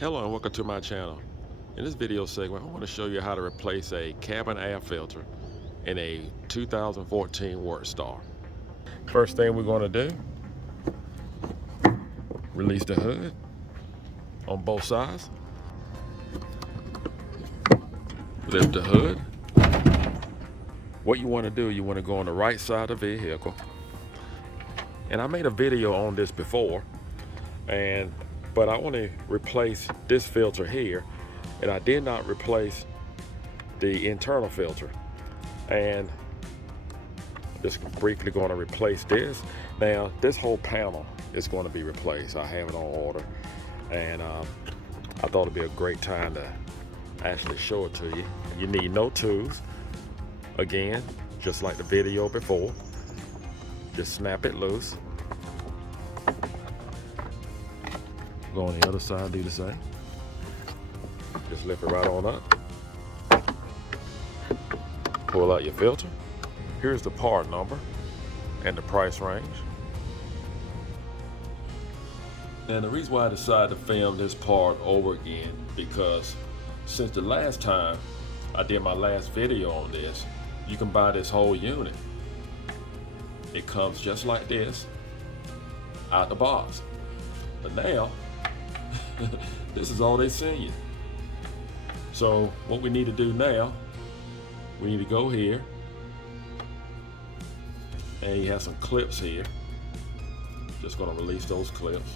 Hello and welcome to my channel. In this video segment, I want to show you how to replace a cabin air filter in a 2014 WorkStar. First thing we're going to do, release the hood on both sides. Lift the hood. What you want to do, you want to go on the right side of the vehicle. And I made a video on this before, but I want to replace this filter here, and I did not replace the internal filter. And just briefly going to replace this. Now this whole panel is going to be replaced. I have it on order, and I thought it'd be a great time to actually show it to you. You need no tools. Again, just like the video before, just snap it loose. Go on the other side, do the same. Just lift it right on up. Pull out your filter. Here's the part number and the price range. And the reason why I decided to film this part over again, because since the last time I did my last video on this, you can buy this whole unit. It comes just like this, out the box. But now, this is all they send you. So what we need to do now, we need to go here, and you have some clips here. Just gonna release those clips.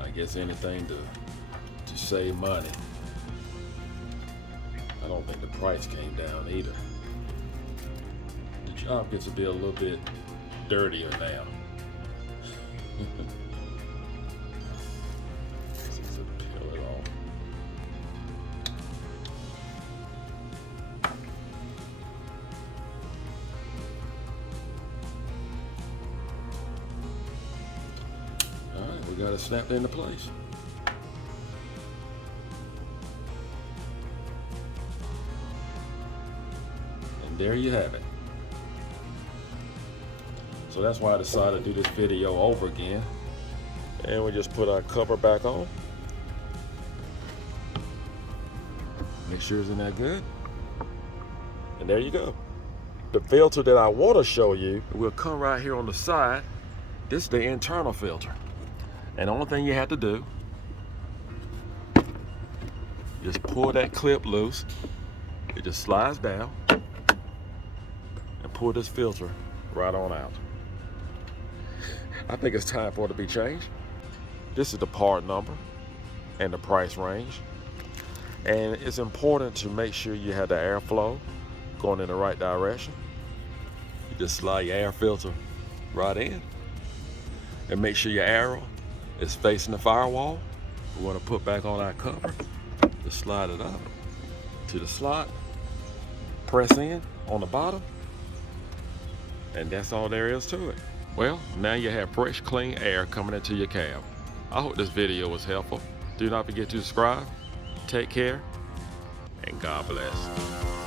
I guess anything to save money. I don't think the price came down either. The job gets to be a little bit dirtier now. Just peel it off. All right, we got it snapped into place. And there you have it. So that's why I decided to do this video over again. And we just put our cover back on. Make sure it's in there good. And there you go. The filter that I want to show you will come right here on the side. This is the internal filter. And the only thing you have to do, just pull that clip loose. It just slides down and pull this filter right on out. I think it's time for it to be changed. This is the part number and the price range. And it's important to make sure you have the airflow going in the right direction. You just slide your air filter right in, and make sure your arrow is facing the firewall. We want to put back on our cover. Just slide it up to the slot, press in on the bottom, and that's all there is to it. Well, now you have fresh, clean air coming into your cab. I hope this video was helpful. Do not forget to subscribe. Take care, and God bless.